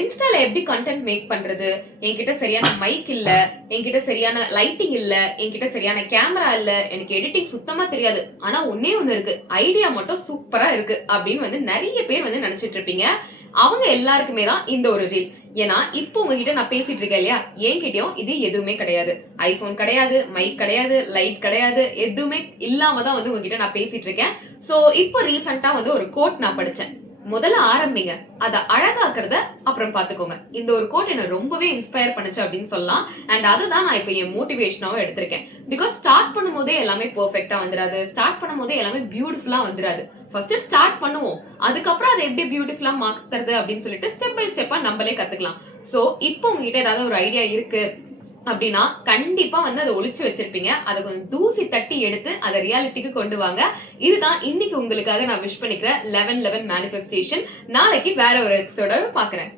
இன்ஸ்டால எப்படி content make பண்றது, என்கிட்ட சரியான மைக் இல்ல, என்கிட்ட சரியான லைட்டிங் இல்ல, என்கிட்ட சரியான கேமரா இல்ல, எனக்கு எடிட்டிங் சுத்தமா தெரியாது. ஆனா ஒண்ணே ஒண்ணு இருக்கு, ஐடியா மட்டும் சூப்பரா இருக்கு அப்படின்னு வந்து நிறைய பேர் வந்து நினைச்சிட்டு இருப்பீங்க. அவங்க எல்லாருக்குமே தான் இந்த ஒரு ரீல். ஏன்னா இப்போ உங்ககிட்ட நான் பேசிட்டு இருக்கேன் இல்லையா, என்கிட்டயும் இது எதுவுமே கிடையாது. ஐபோன் கிடையாது, மைக் கிடையாது, லைட் கிடையாது, எதுவுமே இல்லாம தான் வந்து உங்ககிட்ட நான் பேசிட்டு இருக்கேன். சோ இப்போ ரீசெண்டா வந்து ஒரு கோட் நான் படிச்சேன். முதல்ல ஆரம்பிங்க, அத அழகாக்குறத அப்புறம் பாத்துக்கோங்க. இந்த ஒரு கோட் என்ன ரொம்பவே இன்ஸ்பயர் பண்ணுச்சு அப்படின்னு சொல்லலாம். அண்ட் அதுதான் நான் இப்போ என் மோட்டிவேஷனாவும் எடுத்திருக்கேன். பிகாஸ் ஸ்டார்ட் பண்ணும்போதே எல்லாமே பெர்ஃபெக்ட்டா வந்துராது, ஸ்டார்ட் பண்ணும்போதே எல்லாமே பியூட்டிஃபுல்லா வந்துராது. ஃபர்ஸ்ட் ஸ்டார்ட் பண்ணுவோம், அதுக்கப்புறம் அதை எப்படி பியூட்டிஃபுல்லா மாத்துறது அப்படின்னு சொல்லிட்டு ஸ்டெப் பை ஸ்டெப்பா நம்மளே கத்துக்கலாம். சோ இப்போ உங்ககிட்ட ஏதாவது ஒரு ஐடியா இருக்கு அப்படின்னா கண்டிப்பா வந்து அதை ஒளிச்சு வச்சிருப்பீங்க. அதை கொஞ்சம் தூசி தட்டி எடுத்து அதை ரியாலிட்டிக்கு கொண்டு வாங்க. இதுதான் இன்னைக்கு உங்களுக்காக நான் விஷ் பண்ணிக்கிற 11/11 மேனிஃபெஸ்டேஷன். நாளைக்கு வேற ஒரு எபிசோட பாக்குறேன்.